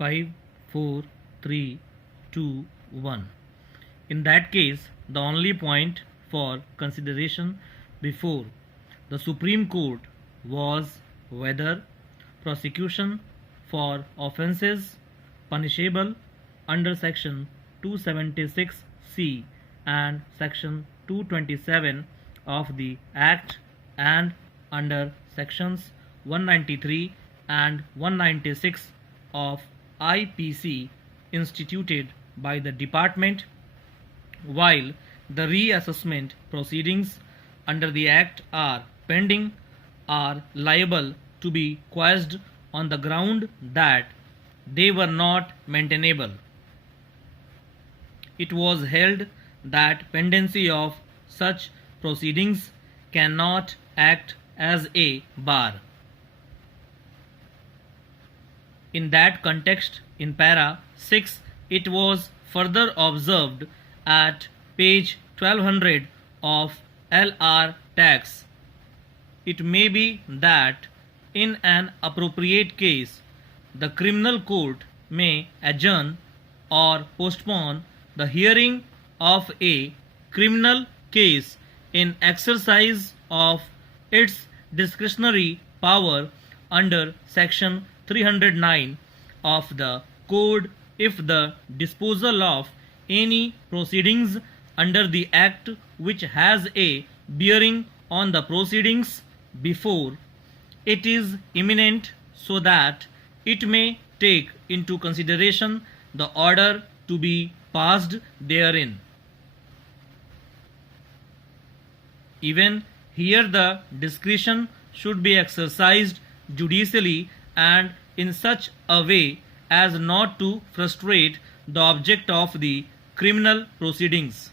5, 4, 3, 2, 1. In that case, the only point for consideration before the Supreme Court was whether prosecution for offences punishable under Section 276C and Section 227 of the Act and under Sections 193 and 196 of IPC instituted by the Department, while the reassessment proceedings under the Act are pending, are liable to be quashed on the ground that they were not maintainable. It was held that pendency of such proceedings cannot act as a bar. In that context, in para 6, it was further observed at page 1200 of LR tax. It may be that in an appropriate case, the criminal court may adjourn or postpone the hearing of a criminal case in exercise of its discretionary power under Section 309 of the Code if the disposal of any proceedings under the Act which has a bearing on the proceedings before it is imminent, so that it may take into consideration the order to be passed therein. Even here the discretion should be exercised judicially and in such a way as not to frustrate the object of the criminal proceedings.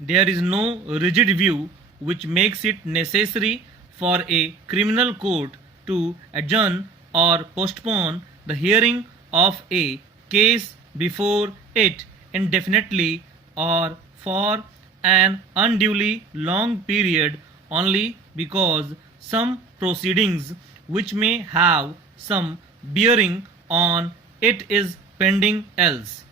There is no rigid view which makes it necessary for a criminal court to adjourn or postpone the hearing of a case before it indefinitely or for an unduly long period only because some proceedings which may have some bearing on it is pending else.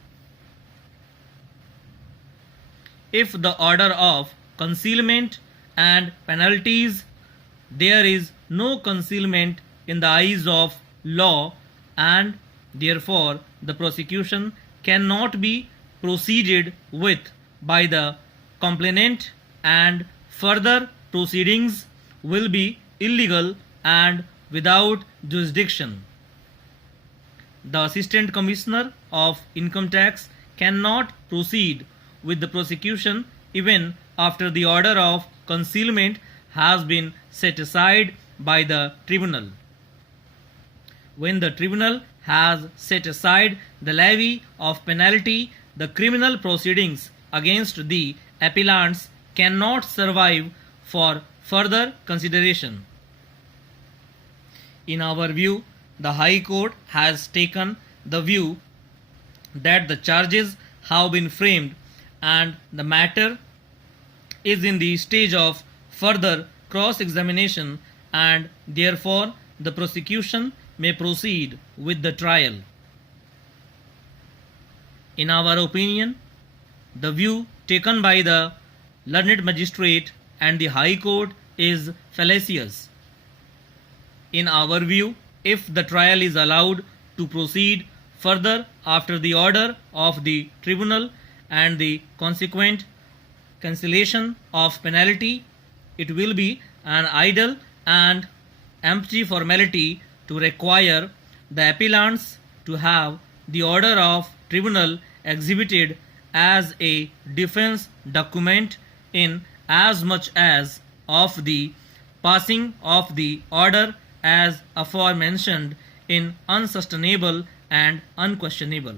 If the order of concealment and penalties, there is no concealment in the eyes of law, and therefore the prosecution cannot be proceeded with by the complainant, and further proceedings will be illegal and without jurisdiction. The Assistant Commissioner of Income Tax cannot proceed with the prosecution even after the order of concealment has been set aside by the tribunal. When the tribunal has set aside the levy of penalty, the criminal proceedings against the appellants cannot survive for further consideration. In our view, the High Court has taken the view that the charges have been framed and the matter is in the stage of further cross-examination, and therefore the prosecution may proceed with the trial. In our opinion, the view taken by the learned magistrate and the High Court is fallacious. In our view, if the trial is allowed to proceed further after the order of the tribunal and the consequent cancellation of penalty, it will be an idle and empty formality to require the appellants to have the order of tribunal exhibited as a defense document, in as much as of the passing of the order as aforementioned in unsustainable and unquestionable.